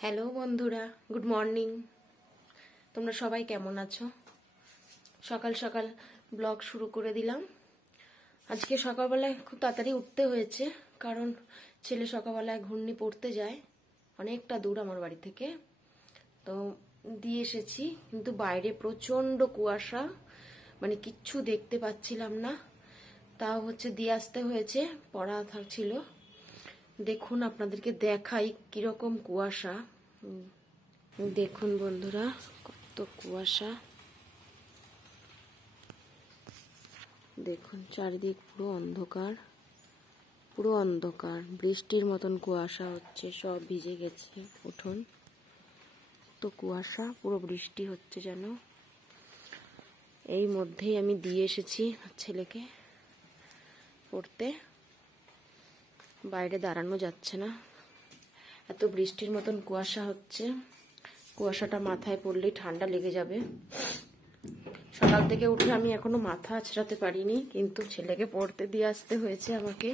Hello বন্ধুরা, good morning. তোমরা সবাই কেমন আছো? সকাল সকাল ব্লগ শুরু করে দিলাম। আজকে সকালবেলায় খুব তাড়াতাড়ি উঠতে হয়েছে, কারণ ছেলে সকালবেলায় ঘূর্ণি পড়তে যায়, অনেকটা দূর আমার বাড়ি থেকে। তো দিয়ে এসেছি, কিন্তু বাইরে প্রচণ্ড কুয়াশা, মানে কিচ্ছু দেখতে পাচ্ছিলাম না। তাও দিয়ে আসতে হয়েছে, পড়া ছিল। দেখুন, আপনাদেরকে দেখাই কিরকম কুয়াশা। দেখুন বন্ধুরা, কত কুয়াশা। দেখুন চারিদিক পুরো অন্ধকার, পুরো অন্ধকার, বৃষ্টির মতন কুয়াশা হচ্ছে, সব ভিজে গেছে উঠোন। তো কুয়াশা, পুরো বৃষ্টি হচ্ছে যেন। এই মধ্যেই আমি দিয়ে এসেছি ছেলেকে পড়তে। বাইরে দাঁড়ানো যাচ্ছে না, এত বৃষ্টির মতন কুয়াশা হচ্ছে। কুয়াশাটা মাথায় পড়লেই ঠান্ডা লেগে যাবে। সকাল থেকে উঠে আমি এখনো মাথা আঁচড়াতে পারিনি, কিন্তু ছেলেকে পড়তে দিয়ে আসতে হয়েছে আমাকে,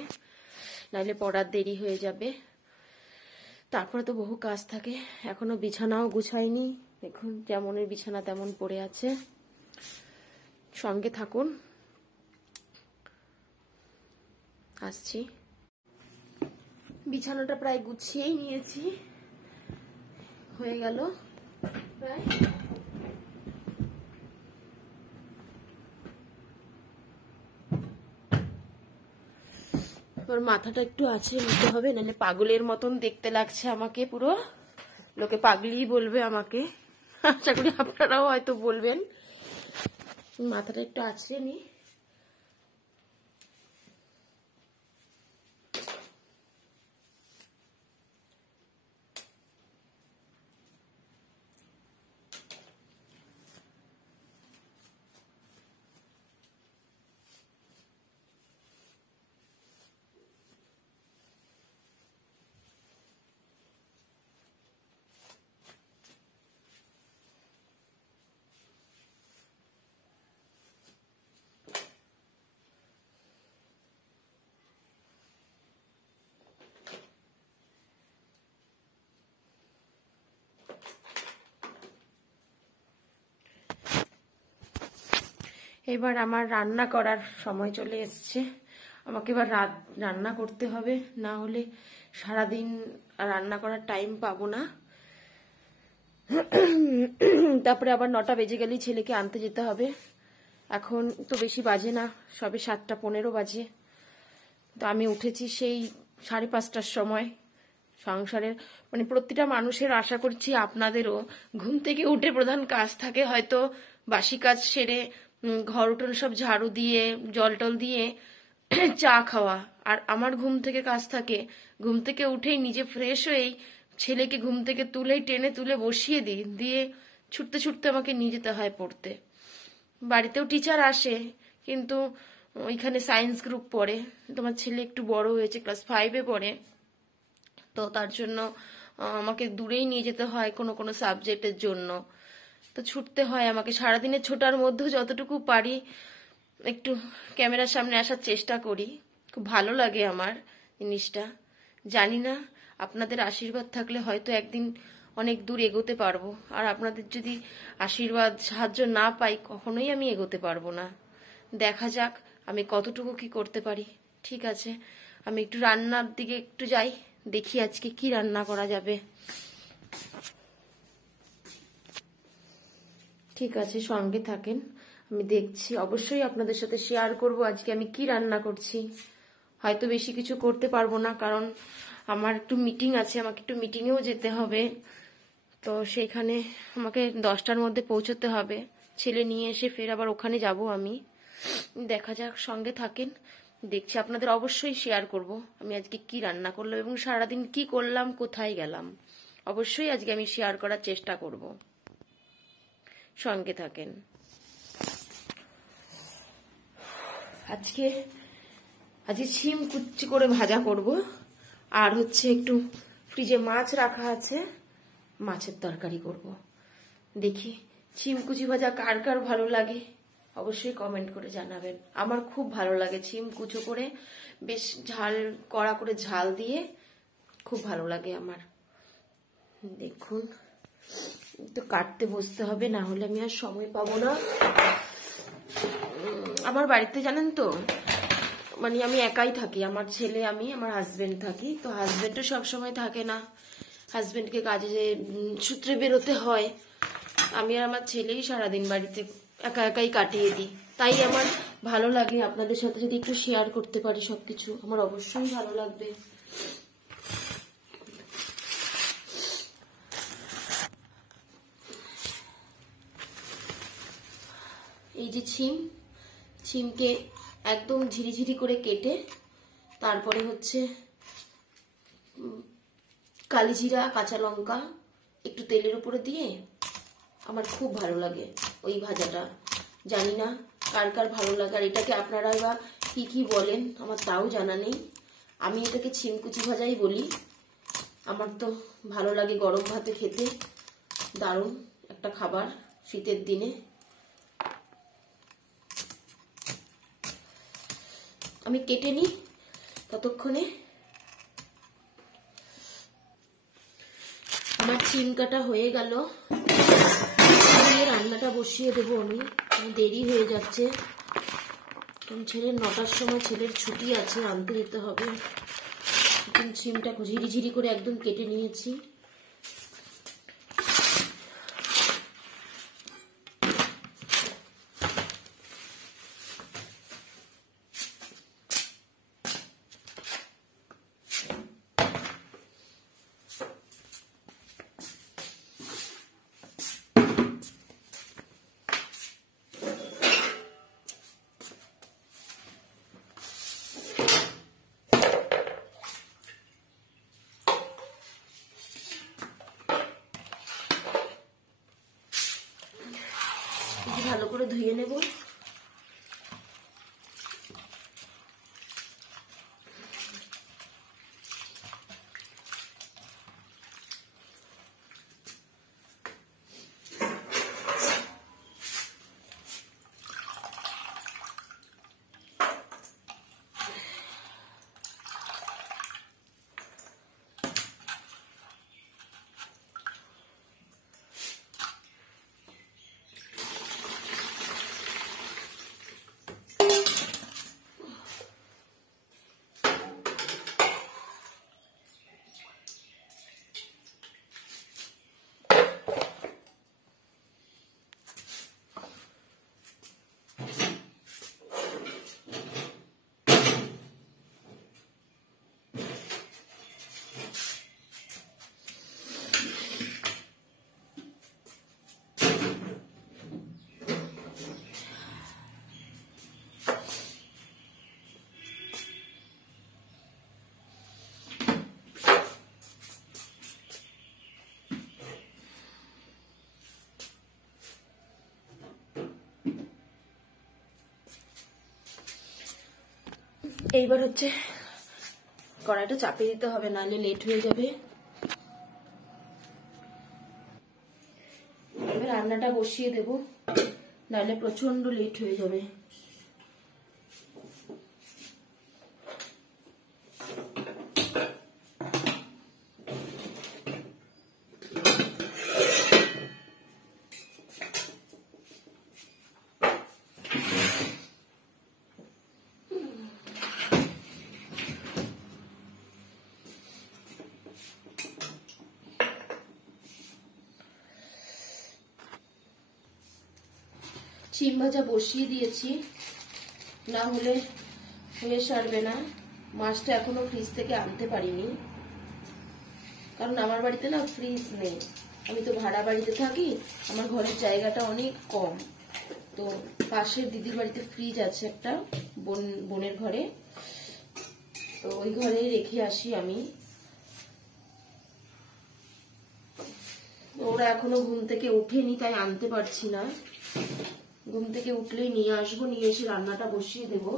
নাহলে পড়ার দেরি হয়ে যাবে। তারপরে তো বহু কাজ থাকে। এখনো বিছানাও গুছাইনি, দেখুন যেমনের বিছানা তেমন পড়ে আছে। সঙ্গে থাকুন, আসছি। বিছানাটা প্রায় গুছিয়েই নিয়েছি, হয়ে গেল প্রায়। তোর মাথাটা একটু আছে নিতে হবে, নাহলে পাগলের মতন দেখতে লাগছে আমাকে পুরো। লোকে পাগলি বলবে আমাকে, আশা করি আপনারাও হয়তো বলবেন। মাথাটা একটু আছড়ে নি। এবার আমার রান্না করার সময় চলে এসছে। আমাকে এবার রান্না করতে হবে, না হলে সারাদিন রান্না করার টাইম পাবো না। তারপরে আবার 9টা বেজে গেলেই ছেলেকে আনতে যেতে হবে। এখন তো বেশি বাজে না, সবে 7:15 বাজে। তো আমি উঠেছি সেই 5:30টার সময়। সংসারের মানে প্রতিটা মানুষের, আশা করছি আপনাদেরও ঘুম থেকে উঠে প্রধান কাজ থাকে হয়তো বাসি কাজ সেরে ঘর উঠোন সব ঝাড়ু দিয়ে জল টল দিয়ে চা খাওয়া। আর আমার ঘুম থেকে কাজ থাকে, ঘুম থেকে উঠেই নিজে ফ্রেশ হয়েই ছেলেকে ঘুম থেকে তুলেই টেনে তুলে বসিয়ে দিই, দিয়ে ছুটতে ছুটতে আমাকে নিয়ে যেতে হয় পড়তে। বাড়িতেও টিচার আসে, কিন্তু ওইখানে সায়েন্স গ্রুপ পড়ে। তোমার ছেলে একটু বড় হয়েছে, ক্লাস 5-এ পড়ে, তো তার জন্য আমাকে দূরেই নিয়ে যেতে হয় কোনো কোনো সাবজেক্টের জন্য। তো ছুটতে হয় আমাকে। সারাদিনের ছোটার মধ্যেও যতটুকু পারি একটু ক্যামেরার সামনে আসার চেষ্টা করি। খুব ভালো লাগে আমার জিনিসটা। জানি না, আপনাদের আশীর্বাদ থাকলে হয়তো একদিন অনেক দূর এগোতে পারবো। আর আপনাদের যদি আশীর্বাদ সাহায্য না পাই, কখনোই আমি এগোতে পারবো না। দেখা যাক আমি কতটুকু কি করতে পারি। ঠিক আছে, আমি একটু রান্নার দিকে একটু যাই, দেখি আজকে কি রান্না করা যাবে। ঠিক আছে, সঙ্গে থাকেন, আমি দেখছি। অবশ্যই আপনাদের সাথে শেয়ার করব আজকে আমি কি রান্না করছি। হয়তো বেশি কিছু করতে পারবো না, কারণ আমার একটু মিটিং আছে, আমাকে একটু মিটিংয়েও যেতে হবে। তো সেখানে আমাকে 10টার মধ্যে পৌঁছতে হবে। ছেলে নিয়ে এসে ফের আবার ওখানে যাব আমি। দেখা যাক, সঙ্গে থাকেন, দেখছি। আপনাদের অবশ্যই শেয়ার করব আমি আজকে কি রান্না করলাম এবং সারাদিন কি করলাম, কোথায় গেলাম। অবশ্যই আজকে আমি শেয়ার করার চেষ্টা করব। সঙ্গে থাকেন। আজকে ছিম কুচি করে ভাজা করব, আর একটু ফ্রিজে মাছ রাখা আছে, মাছের তরকারি করব। দেখি ছিম কুচি ভাজা কার কার ভালো লাগে অবশ্যই কমেন্ট করে জানাবেন। আমার খুব ভালো লাগে ছিম কুচো করে, বেশ ঝাল কড়া করে ঝাল দিয়ে খুব ভালো লাগে আমার। দেখুন, তো কাটতে বসতে হবে, না হলে আমি আর সময় পাবো না। আমার বাড়িতে জানেন তো, মানে আমি একাই থাকি, আমার ছেলে, আমি, আমার হাজবেন্ড থাকি। তো হাজবেন্ডও সবসময় থাকে না, হাজবেন্ডকে কাজে সূত্রে বেরোতে হয়। আমি আর আমার ছেলেই সারাদিন বাড়িতে একা একাই কাটিয়ে দিই। তাই আমার ভালো লাগে আপনাদের সাথে যদি একটু শেয়ার করতে পারি সবকিছু, আমার অবশ্যই ভালো লাগবে। এই যে ছিমকে একদম ঝিরিঝিরি করে কেটে তারপরে হচ্ছে কালিজিরা, কাঁচা লঙ্কা একটু তেলের উপরে দিয়ে, আমার খুব ভালো লাগে ওই ভাজাটা। জানি না কার কার ভালো লাগে, আর এটাকে আপনারা বা কি কি বলেন আমার তাও জানা নেই। আমি এটাকে ছিমকুচি ভাজাই বলি। আমার তো ভালো লাগে গরম ভাতে খেতে, দারুণ একটা খাবার শীতের দিনে। আমি কেটে নিই ততক্ষণে। আমার চিম কাটা হয়ে গেল, রান্নাটা বসিয়ে দেবো আমি। দেরি হয়ে যাচ্ছে, ছেলের 9টার সময় ছেলের ছুটি আছে, আনতে যেতে হবে। চিমটা ঝিরিঝিরি করে একদম কেটে নিয়েছি। ভালো করে ধুয়ে নেব। এইবার হচ্ছে কড়াইটা চাপিয়ে দিতে হবে, নাহলে লেট হয়ে যাবে। এবার রান্নাটা বসিয়ে দেব, নাহলে প্রচন্ড লেট হয়ে যাবে। শিম ভাজা বসিয়ে দিয়েছি, না হলে হয়ে সারবে না। মাছটা এখনো ফ্রিজ থেকে আনতে পারিনি, কারণ আমার বাড়িতে না ফ্রিজ নেই। আমি তো ভাড়া বাড়িতে থাকি, আমার ঘরের জায়গাটা অনেক কম। তো পাশের দিদির বাড়িতে ফ্রিজ আছে একটা, বোনের ঘরে, তো ওই ঘরেই রেখে আসি আমি। ওরা এখনো ঘুম থেকে উঠেনি, তাই আনতে পারছি না। ঘুম থেকে উঠলেই নিয়ে আসবো, নিয়ে এসে রান্নাটা বসিয়ে দেবো।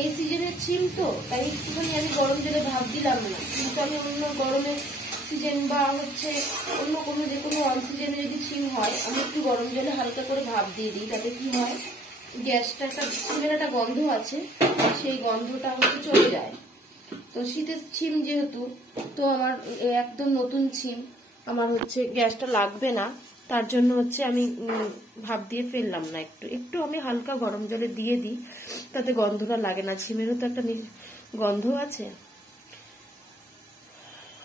এই সিজনের সিম তো তাই একটুখানি আমি গরম জলে ভাপ দিলাম না, কিন্তু আমি অন্য গরমের সিজন বা হচ্ছে অন্য কোনো যে কোনো অন সিজনে যদি সিম হয় আমি একটু গরম জলে হালকা করে ভাপ দিয়ে দিই। তাতে কি হয়, গ্যাসটা একটা সিমের একটা গন্ধ আছে, সেই গন্ধটা হচ্ছে চলে যায়। তো শীতের সিম যেহেতু, তো আমার একদম নতুন সিম, আমার হচ্ছে গ্যাসটা লাগবে না, তার জন্য হচ্ছে আমি ভাপ দিয়ে ফেললাম না, একটু একটু আমি হালকা গরম জলে দিয়ে দিই, তাতে গন্ধটা লাগে না। সিমেরও তো একটা গন্ধ আছে।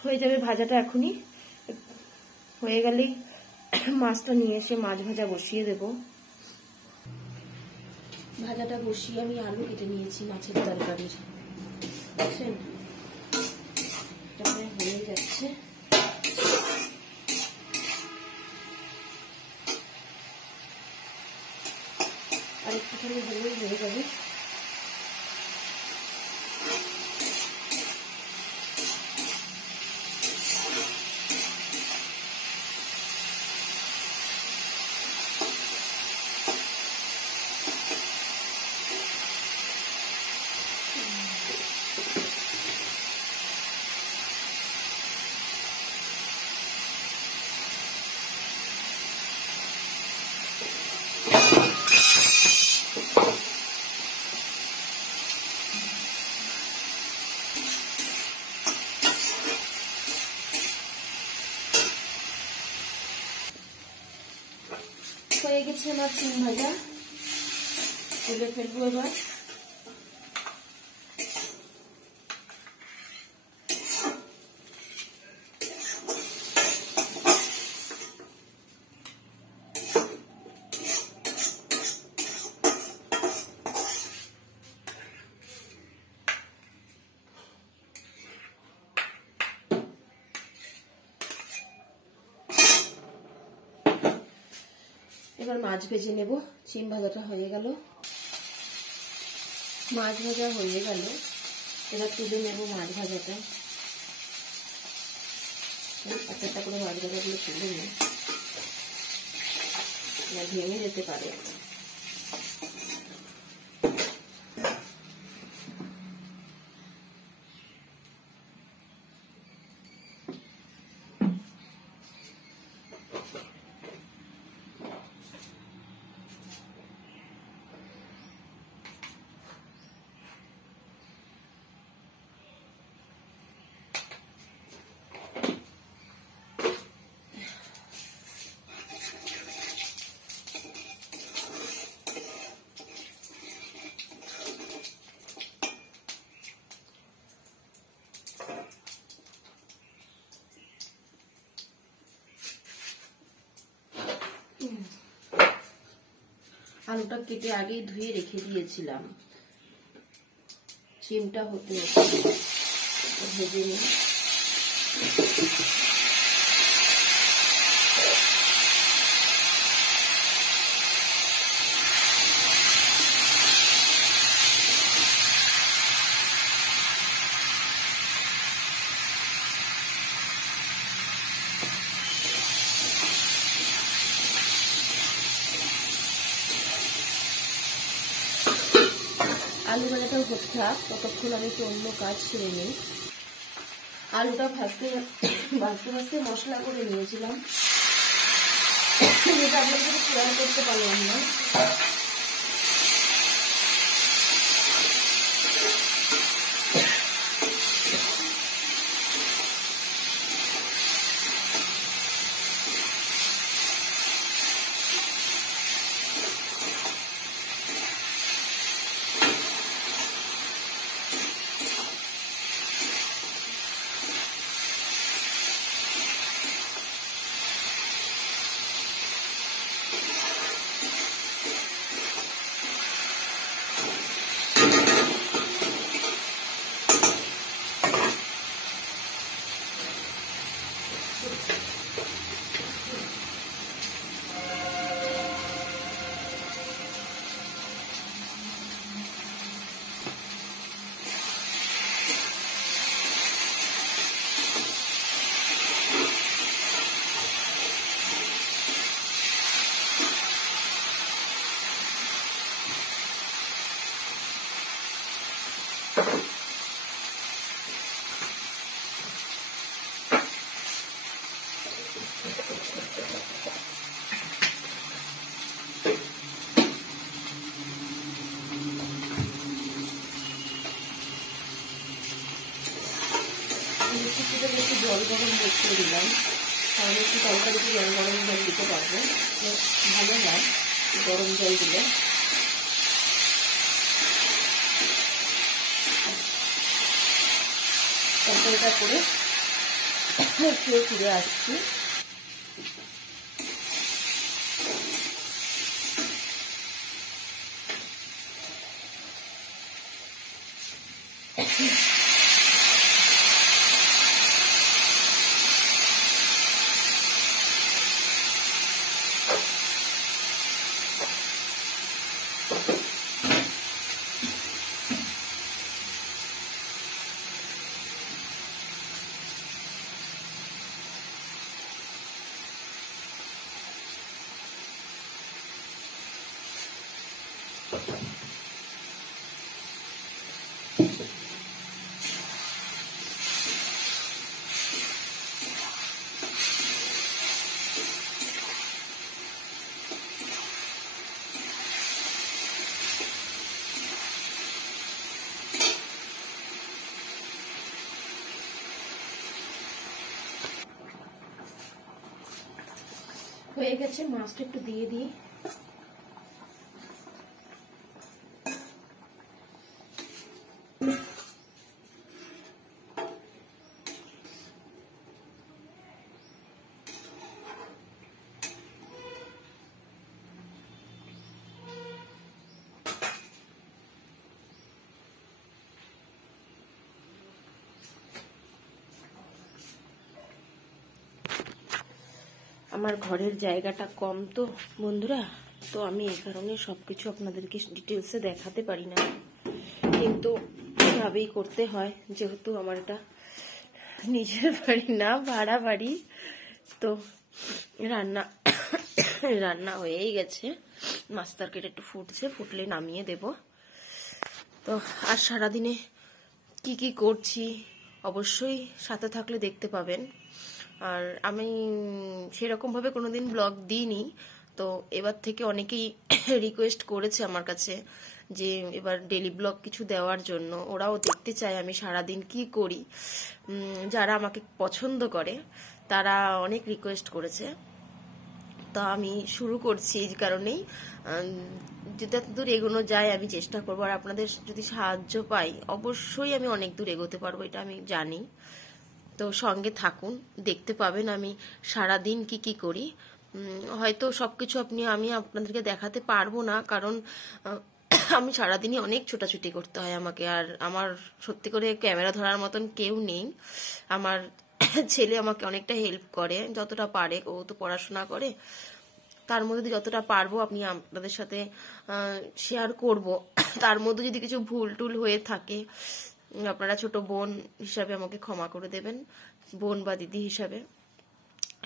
হয়ে যাবে ভাজাটা এখনই, হয়ে গেলেই মাছটা নিয়ে এসে মাছ ভাজা বসিয়ে দেব। ভাজাটা বসিয়ে আমি আলু কেটে নিয়েছি মাছের তরকারির, বুঝছেন, এটা প্রায় হয়ে যাচ্ছে। আর একটুখানি হলেই হয়ে যাবে। হয়ে গেছে আমার সিম ভাজা, তুলে ফেলবো এবার। এবার মাছ ভেজে নেব। সিম ভাজাটা হয়ে গেল, মাছ ভাজা হয়ে গেল, এবার তুলে নেব মাছ ভাজাটা। একটা একটা করে মাছ ভাজাগুলো তুলে নিই, ভেঙে যেতে পারে। আলুটা কেটে আগেই ধুয়ে রেখে দিয়েছিলাম, সিমটা হতে ভেজে নিই। আলু ভাজাটাও হতে থাক, ততক্ষণ আমি একটু অন্য কাজ সেরে নিই। আলুটা ভাজতে ভাজতে মশলা করে নিয়েছিলাম, যেটা আপনাদের সাথে শেয়ার করতে পারলাম না। একটু জল গরম বসিয়ে দিলাম, তাহলে একটু তরকারিতে জল গরম জল দিতে পারবো, ভালো হয় গরম জল দিলে। তরকারিটা করে ফিরে আসছি। হয়ে গেছে, মাছটা একটু দিয়ে দিই। আমার ঘরের জায়গাটা কম তো বন্ধুরা, তো আমি এই কারণে সবকিছু আপনাদেরকে ডিটেলসে দেখাতে পারি না, কিন্তু এভাবেই করতে হয়, যেহেতু আমার এটা নিজের বাড়ি না, ভাড়া বাড়ি। তো রান্না হয়েই গেছে, মাছ তরকারি একটু ফুটছে, ফুটলে নামিয়ে দেব। তো আর সারাদিনে কি কি করছি অবশ্যই সাথে থাকলে দেখতে পাবেন। আর আমি সেরকম ভাবে কোনোদিন ব্লগ দিইনি, তো এবার থেকে অনেকেই রিকোয়েস্ট করেছে আমার কাছে যে এবার ডেলি ব্লগ কিছু দেওয়ার জন্য। ওরাও দেখতে চায় আমি সারাদিন কি করি, যারা আমাকে পছন্দ করে তারা অনেক রিকোয়েস্ট করেছে। তা আমি শুরু করছি এই কারণেই, যত দূর এগোনো যায় আমি চেষ্টা করবো। আর আপনাদের যদি সাহায্য পাই অবশ্যই আমি অনেক দূর এগোতে পারবো, এটা আমি জানি। তো সঙ্গে থাকুন, দেখতে পাবেন আমি সারাদিন কি কি করি। হয়তো সবকিছু আমি আপনাদেরকে দেখাতে পারবো না, কারণ আমি সারাদিনই অনেক ছোটাছুটি করতে হয় আমাকে। আর আমার সত্যি করে ক্যামেরা ধরার মতন কেউ নেই। আমার ছেলে আমাকে অনেকটা হেল্প করে যতটা পারে, ও তো পড়াশোনা করে, তার মধ্যে যতটা পারবো আমি আপনাদের সাথে শেয়ার করব। তার মধ্যে যদি কিছু ভুল টুল হয়ে থাকে আপনারা ছোট বোন হিসাবে আমাকে ক্ষমা করে দেবেন, বোন বা দিদি হিসাবে।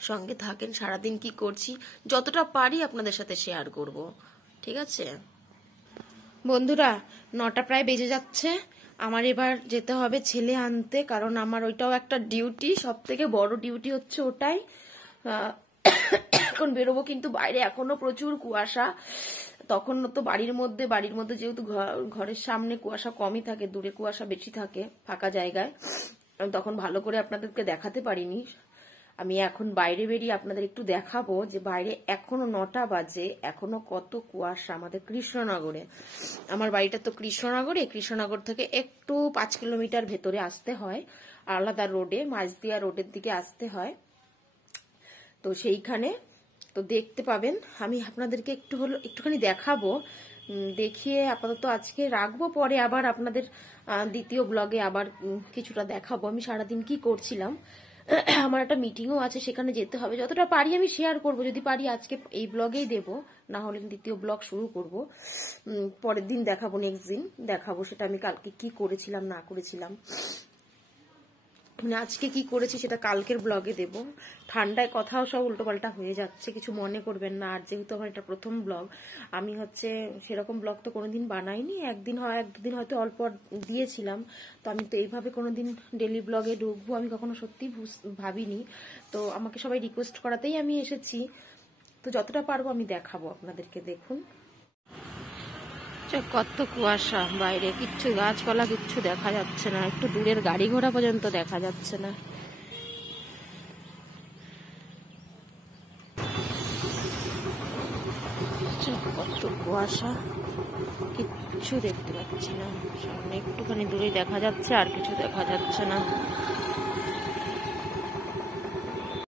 সঙ্গে থাকেন, সারাদিন কি করছি যতটা পারি আপনাদের সাথে শেয়ার করব, ঠিক আছে বন্ধুরা? 9টা প্রায় বেজে যাচ্ছে, আমার এবার যেতে হবে ছেলে আনতে, কারণ আমার ওইটাও একটা ডিউটি, সব থেকে বড় ডিউটি হচ্ছে ওটাই। এখন বেরোবো, কিন্তু বাইরে এখনো প্রচুর কুয়াশা। তখন তো বাড়ির মধ্যে যেহেতু ঘরের সামনে কুয়াশা কমই থাকে, দূরে কুয়াশা বেশি থাকে ফাঁকা জায়গায়, আমি তখন ভালো করে আপনাদেরকে দেখাতে পারিনি। আমি এখন বাইরে বেরিয়ে আপনাদের একটু দেখাবো যে বাইরে এখনো 9টা বাজে, এখনো কত কুয়াশা আমাদের কৃষ্ণনগরে। আমার বাড়িটা তো কৃষ্ণনগর থেকে একটু 5 কিলোমিটার ভেতরে আসতে হয়, আলাদা রোডে, মাঝদিয়া রোডের দিকে আসতে হয়। তো সেইখানে তো দেখতে পাবেন, আমি আপনাদেরকে একটুখানি দেখাবো, দেখিয়ে আপাতত আজকে রাখবো, পরে আবার আপনাদের দ্বিতীয় ব্লগে আবার কিছুটা দেখাবো আমি সারাদিন কি করছিলাম। আমার একটা মিটিংও আছে, সেখানে যেতে হবে, যতটা পারি আমি শেয়ার করব, যদি পারি আজকে এই ব্লগেই দেব, না হলে দ্বিতীয় ব্লগ শুরু করব পরের দিন দেখাবো, নেক্সট দিন দেখাবো সেটা আমি কালকে কি করেছিলাম না করেছিলাম, মানে আজকে কি করেছি সেটা কালকের ব্লগে দেব। ঠান্ডায় কথাও সব উল্টোপাল্টা হয়ে যাচ্ছে, কিছু মনে করবেন না। আর যেহেতু আমার এটা প্রথম ব্লগ, আমি সেরকম ব্লগ তো কোনোদিন বানাইনি, একদিন দুদিন হয়তো অল্প দিয়েছিলাম। তো আমি তো এইভাবে কোনোদিন ডেলি ব্লগে ঢুকবো আমি কখনো সত্যি ভাবিনি। তো আমাকে সবাই রিকোয়েস্ট করাতেই আমি এসেছি, তো যতটা পারবো আমি দেখাবো আপনাদেরকে। দেখুন কত কুয়াশা বাইরে, কিচ্ছু গাছপালা কিচ্ছু দেখা যাচ্ছে না, একটু দূরের গাড়ি ঘোড়া পর্যন্ত দেখা যাচ্ছে না। কত কুয়াশা, কিচ্ছু দেখতে পাচ্ছি না। সামনে একটুখানি দূরে দেখা যাচ্ছে, আর কিছু দেখা যাচ্ছে না।